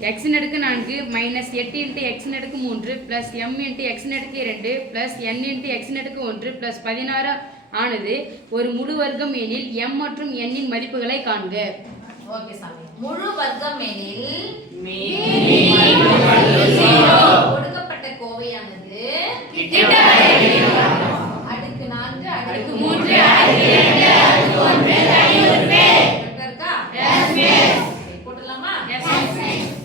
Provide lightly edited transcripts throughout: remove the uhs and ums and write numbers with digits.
x அடுக்கு 4 minus 8 into x அடுக்கு 3 plus m into x அடுக்கு 2 பிளஸ் n இன்ட்டு x அடுக்கு 1 பிளஸ் 16 ஆனது ஒரு முழு வர்க்கம் எனில் m மற்றும் n இன் மதிப்புகளை காண்க. ஓகே சாமி. முழு வர்க்கம் எனில் கொடுக்கப்பட்ட கோவையானது அடுக்கு 4 அடுக்கு 3 அடுக்கு 2 அடுக்கு 1 தனி உறுப்பு இருக்கா? Yes miss. போடலாமா? Yes miss.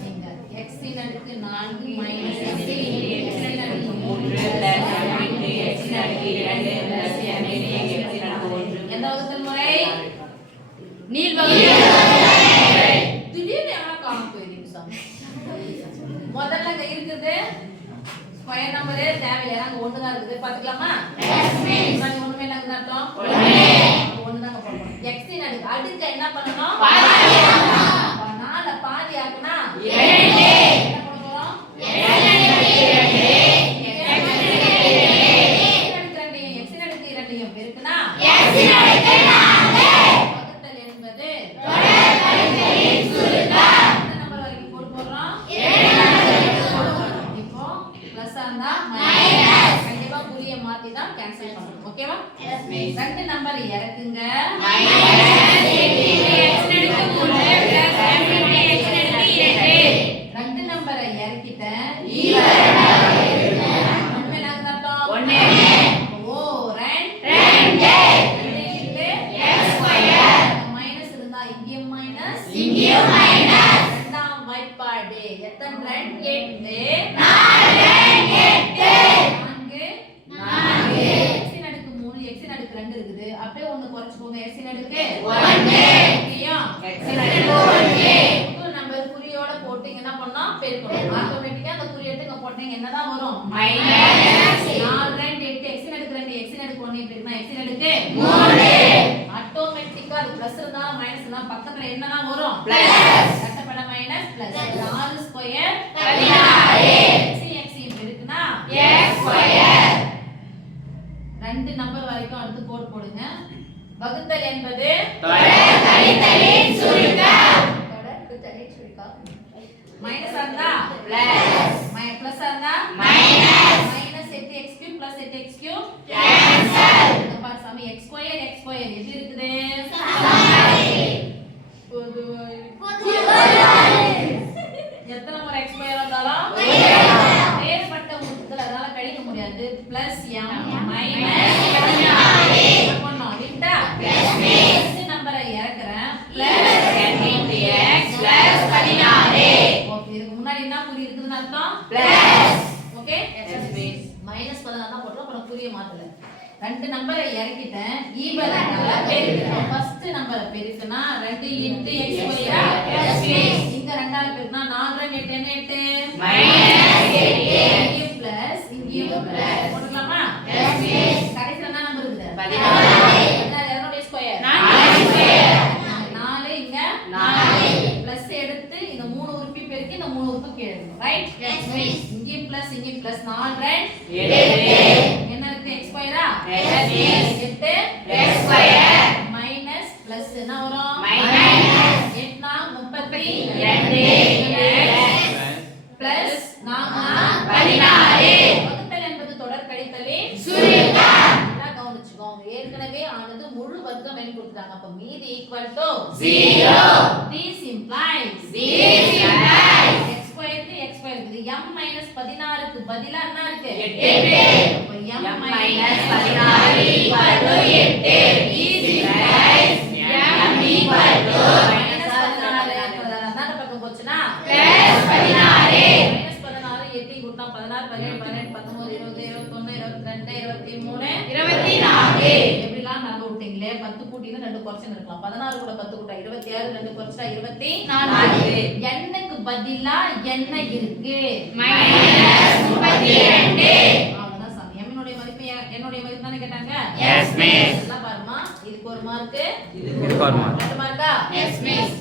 இங்க x இன் அடுக்கு 4 மைனஸ் x இன் அடுக்கு 3 பிளஸ் m இன்டு x இன் அடுக்கு 2 பிளஸ் n இன்டு x இன் அடுக்கு 1. எந்த வகுத்தல் முறை? நீள் வகுத்தல். திடீர்னு எவ்வளோ காண போயிருங்க சாமி. முதல்ல இங்க இருக்குது ஸ்கொயர் நம்பரே தேவையில்லை. நாங்க ஒன்று தான் இருக்குது. பார்த்துக்கலாமா? நாங்கள் ஒன்றுமே நாங்கள் அர்த்தம் ஒன்று தாங்க போடணும். எக்ஸின் அடுக்கு அடுக்க என்ன பண்ணணும்? 4 பாதி ஆக்குனா என்ன பண்ண போறோம்? எக்ஸின் அடுக்கு 2 பெருக்குனா வகுத்தல் என்பது கண்டிப்பா புரிய மாத்தி தான் கேன்சல் பண்ணணும். ஓகேவா? ரெண்டு நம்பர் இறக்குங்க. ரெண்டு நம்பரை இறக்கிட்டேன். மைனஸ் இருந்தா இங்கேயும் மைனஸ் ரெண்டாம் வாய்ப்பாடு எத்தனை 8 இருக்குது. அப்படியே ஒன்னு குறைச்சுக்கோங்க. x இன் அடுக்கு 1 ஓகேயா? x இன் அடுக்கு 1 புது நம்பர் குறியோட போட்டு என்ன பண்ணா பெருக்கணும். ஆட்டோமேட்டிக்கா அந்த குறி எடுத்து போட்டீங்க என்னதான் வரும்? மைனஸ் 4 2 8 x இன் அடுக்கு 2 x இன் அடுக்கு 1 இப்படினா x இன் அடுக்கு 3 ஆட்டோமேட்டிக்கா அது பிளஸ் இருந்தா மைனஸ் இருந்தா பக்கத்துல என்னதான் வரும்? பிளஸ் கட்டப்பட மைனஸ் பிளஸ் 4 ஸ்கொயர் 16 x பெருக்குனா x ஸ்கொயர். ரெண்டு நம்பர் வரைக்கும் அடுத்து கோட் போடுங்க. வகுத்தல் என்பது தொடர் கழித்தலின் சுருக்கம். தொடர் கழித்தலின் சுருக்கம். மைனஸ் இருந்தா பிளஸ் பிளஸ் இருந்தா minus minus 8x³ + 8x³ cancel. இந்த பாரு சாமி x ஸ்கொயர் எப்படி இருக்குது? எத்தனை முறை x ஸ்கொயர் வந்தாலும் வேறுபட்ட உறுப்புகள் அதனால கழிக்க முடியாது. பிளஸ் m மைனஸ் 16 பண்ணோம் விட்டா பிளஸ் நம்பரை இறக்குறேன். Plus n * x plus 16. Okay இதுக்கு முன்னாடி என்ன குறி இருக்குதுன்னு அர்த்தம்? Plus. Okay yes miss. Minus 16 தான் போடுறோம். அப்புறம் குறியை மாத்தல. ரெண்டு நம்பரை இறக்கிட்டேன். ஈவனால பெருக்குறேன். ஃபர்ஸ்ட் நம்பரை பெருக்குனா 2 * x ஸ்கொயர் எஸ் மிஸ். இங்க ரெண்டால பெருக்குனா 4 2 8 மைனஸ் 8 பிளஸ் இங்கேயும் பிளஸ் போடலாமா? Yes miss. கடைசில என்ன நம்பர் இருக்குது? 16 16 ஸ்கொயர் 4 ஸ்கொயர் 4 இங்க 4 பிளஸ் எடுத்து இந்த மூணு உறுப்பை பெருக்கி இந்த மூணு உறுப்பு கீழ எழுதணும். ரைட்? Yes miss. இங்கே பிளஸ் 4 2 8 என்ன இருக்கு? x ஸ்கொயரா? Yes miss. 8 x square minus plus என்ன வரும்? மைனஸ் 8 னா 32 பிளஸ் 4 16. வகுத்தல் என்பது தொடர் கழித்தலின் சுருக்கம். நல்லா கவனிச்சுக்கோங்க. ஏற்கனவே ஆனது முழு வர்க்கம் எண் கொடுத்தாங்க. அப்ப மீதி equal to 0. This implies x ஸ்கொயருக்கு x ஸ்கொயர் இருக்குது. m - 16 க்கு பதிலா என்ன இருக்கு? 8. அப்ப m - 16 equal to 8. This implies m equal to -16 அதான் பக்கம் போச்சுனா +16. -16 8 கூட்டினா 16 17 18 19 20 21 22 23 24. எப்படிலாம் நம்ப விட்டீங்களே 10 கூட்டினா 2 குறைச்சு இருக்கலாம். 16 கூட 10 கூட்டா 26 2 குறைச்சா 24. என்னக்கு பதிலா என்ன இருக்கு? -32. அவ்வளவுதான் சாமி. என்னுடைய மதிப்பு தானே கேட்டாங்க? Yes miss. நல்லா பாருமா. இதுக்கு ஒரு மார்க், இதுக்கு ஒரு மார்க். 2 மார்க்கா? Yes miss.